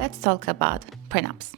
let's talk about prenups.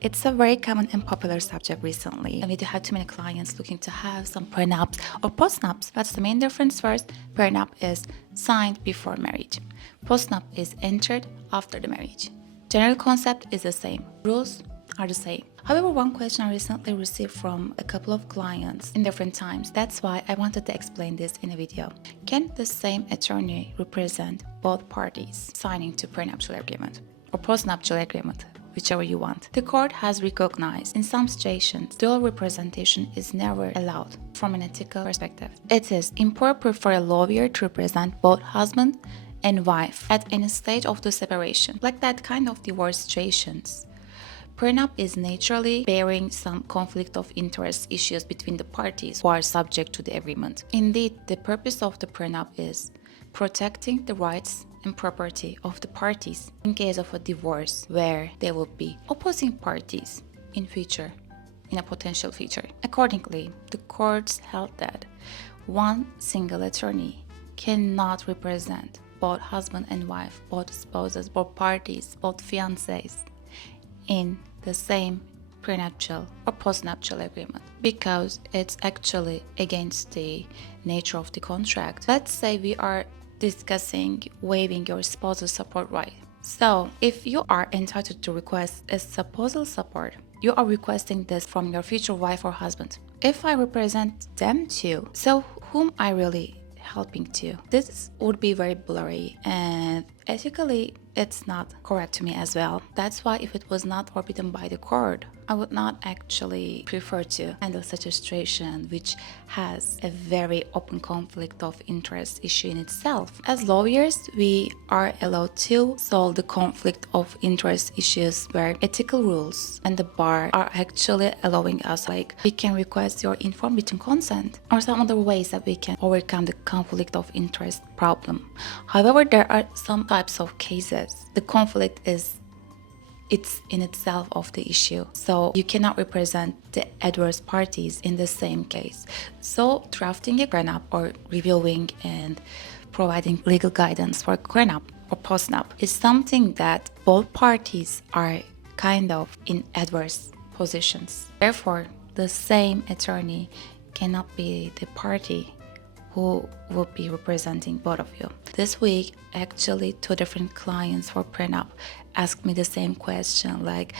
It's a very common and popular subject recently, and we do have too many clients looking to have some prenups or postnups. What's the main difference first? Prenup is signed before marriage. Postnup is entered after the marriage. General concept is the same. Rules are the same. However, one question I recently received from a couple of clients in different times. That's why I wanted to explain this in a video. Can the same attorney represent both parties signing to prenuptial agreement or postnuptial agreement? Whichever you want. The court has recognized in some situations dual representation is never allowed from an ethical perspective. It is inappropriate for a lawyer to represent both husband and wife at any stage of the separation, like that kind of divorce situations. Prenup is naturally bearing some conflict of interest issues between the parties who are subject to the agreement. Indeed, the purpose of the prenup is protecting the rights and property of the parties in case of a divorce where there will be opposing parties in a potential future. Accordingly, the courts held that one single attorney cannot represent both husband and wife, both spouses, both parties, both fiancés in the same prenuptial or postnuptial agreement because it's actually against the nature of the contract. Let's say we are discussing waiving your spousal support right. So if you are entitled to request a spousal support, you are requesting this from your future wife or husband. If I represent them too, so whom I really helping to? This would be very blurry and ethically it's not correct to me as well. That's why if it was not forbidden by the court, I would not actually prefer to handle such a situation which has a very open conflict of interest issue in itself. As lawyers, we are allowed to solve the conflict of interest issues where ethical rules and the bar are actually allowing us, like we can request your informed written consent or some other ways that we can overcome the conflict of interest problem. However, there are some types of cases the conflict it's in itself of the issue. So you cannot represent the adverse parties in the same case. So drafting a prenup or reviewing and providing legal guidance for prenup or postnup is something that both parties are kind of in adverse positions. Therefore, the same attorney cannot be the party who will be representing both of you. This week, actually, 2 different clients for prenup asked me the same question, like,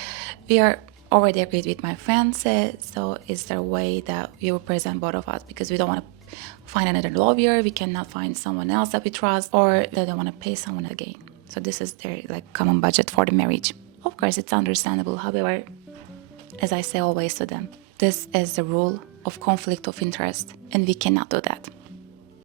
we are already agreed with my fiance, so is there a way that we represent both of us because we don't want to find another lawyer, we cannot find someone else that we trust, or they don't want to pay someone again. So this is their common budget for the marriage. Of course, it's understandable. However, as I say always to them, this is the rule of conflict of interest, and we cannot do that.